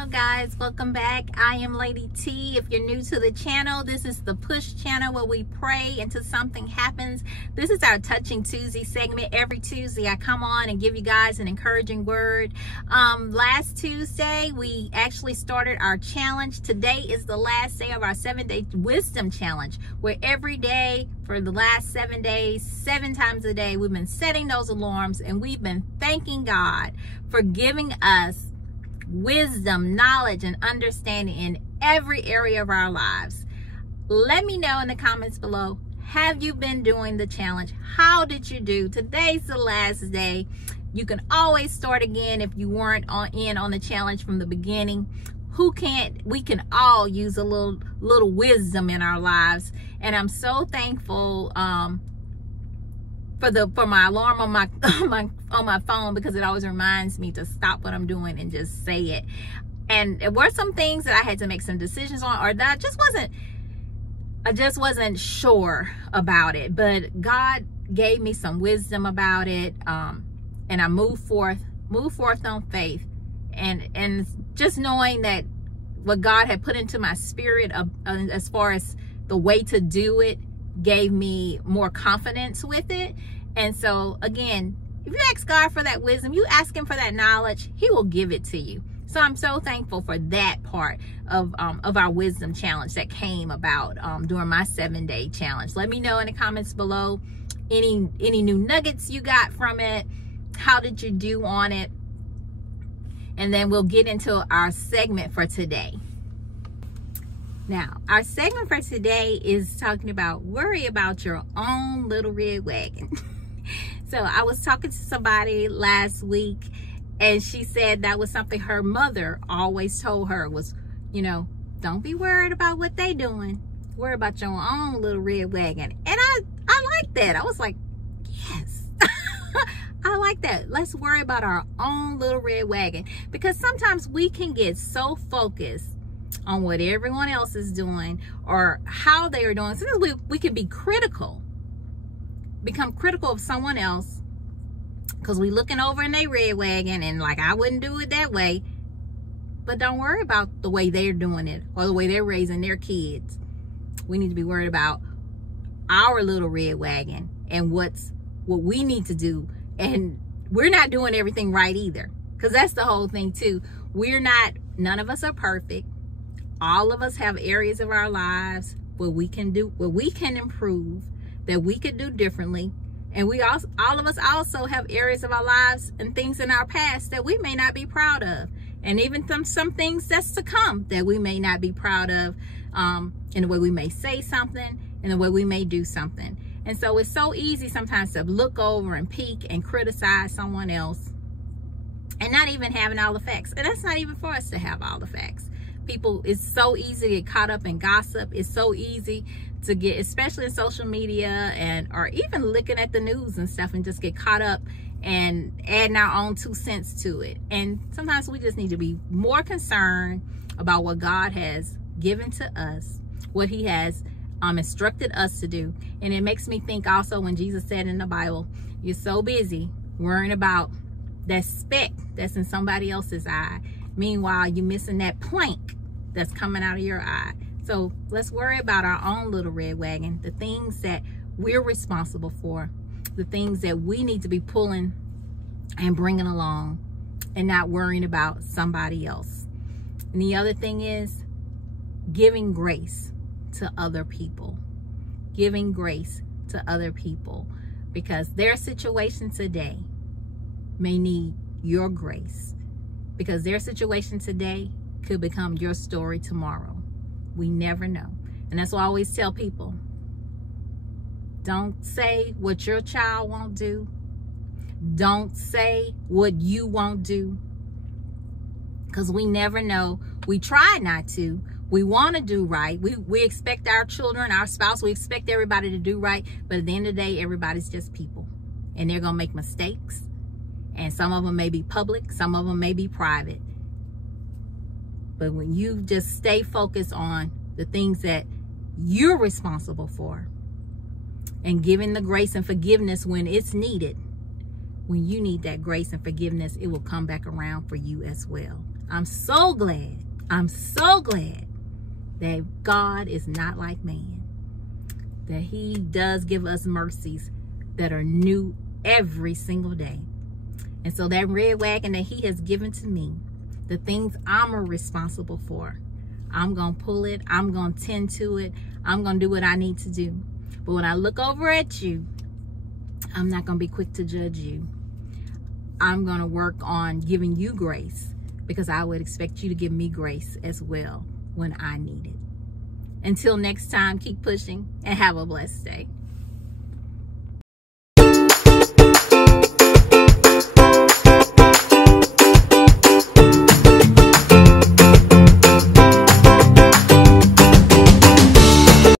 Hello guys, welcome back. I am Lady T. If you're new to the channel, this is the push channel where we pray until something happens. This is our Touching Tuesday segment. Every Tuesday I come on and give you guys an encouraging word. Last Tuesday we actually started our challenge. Today is the last day of our 7-day wisdom challenge, where every day for the last 7 days, 7 times a day, we've been setting those alarms and we've been thanking God for giving us wisdom, knowledge, and understanding in every area of our lives. Let me know in the comments below, have you been doing the challenge? How did you do? Today's the last day. You can always start again if you weren't in on the challenge from the beginning. We can all use a little wisdom in our lives, and I'm so thankful for my alarm on my phone, because it always reminds me to stop what I'm doing and just say it. And there were some things that I had to make some decisions on, or that I just wasn't sure about it, but God gave me some wisdom about it, and I moved forth on faith, and just knowing that what God had put into my spirit as far as the way to do it gave me more confidence with it. And so again, if you ask God for that wisdom, you ask him for that knowledge, he will give it to you. So I'm so thankful for that part of our wisdom challenge that came about during my 7-day challenge. Let me know in the comments below any new nuggets you got from it. How did you do on it? And then we'll get into our segment for today. Now, our segment for today is talking about worry about your own little red wagon. So I was talking to somebody last week, and she said that was something her mother always told her was, don't be worried about what they doing. Worry about your own little red wagon. And I like that. I was like, yes. I like that. Let's worry about our own little red wagon, because sometimes we can get so focused on what everyone else is doing or how they are doing. Sometimes we can be critical, become critical of someone else, because we looking over in their red wagon and like, I wouldn't do it that way. But don't worry about the way they're doing it or the way they're raising their kids. We need to be worried about our little red wagon and what we need to do. And we're not doing everything right either, because that's the whole thing too. None of us are perfect. All of us have areas of our lives where we can improve, that we could do differently. And all of us also have areas of our lives and things in our past that we may not be proud of. And even some things that's to come that we may not be proud of, in the way we may say something, in the way we may do something. And so it's so easy sometimes to look over and peek and criticize someone else and not even having all the facts. And that's not even for us to have all the facts. It's so easy to get caught up in gossip. It's so easy to get, especially in social media or even looking at the news and stuff, and just get caught up and adding our own 2 cents to it. And sometimes we just need to be more concerned about what God has given to us, what he has instructed us to do. And it makes me think also when Jesus said in the Bible, you're so busy worrying about that speck that's in somebody else's eye. Meanwhile, you're missing that plank that's coming out of your eye. So let's worry about our own little red wagon, the things that we're responsible for, the things that we need to be pulling and bringing along, and not worrying about somebody else. And the other thing is giving grace to other people. Giving grace to other people, because their situation today may need your grace, because their situation today could become your story tomorrow. We never know. And that's why I always tell people, don't say what your child won't do. Don't say what you won't do, because we never know. We try not to. We want to do right. We expect our children, our spouse, we expect everybody to do right. But at the end of the day, everybody's just people, and they're going to make mistakes. And some of them may be public, some of them may be private. But when you just stay focused on the things that you're responsible for, and giving the grace and forgiveness when it's needed, when you need that grace and forgiveness, it will come back around for you as well. I'm so glad. I'm so glad that God is not like man. That he does give us mercies that are new every single day. And so that red wagon that he has given to me, the things I'm responsible for, I'm going to pull it. I'm going to tend to it. I'm going to do what I need to do. But when I look over at you, I'm not going to be quick to judge you. I'm going to work on giving you grace, because I would expect you to give me grace as well when I need it. Until next time, keep pushing and have a blessed day.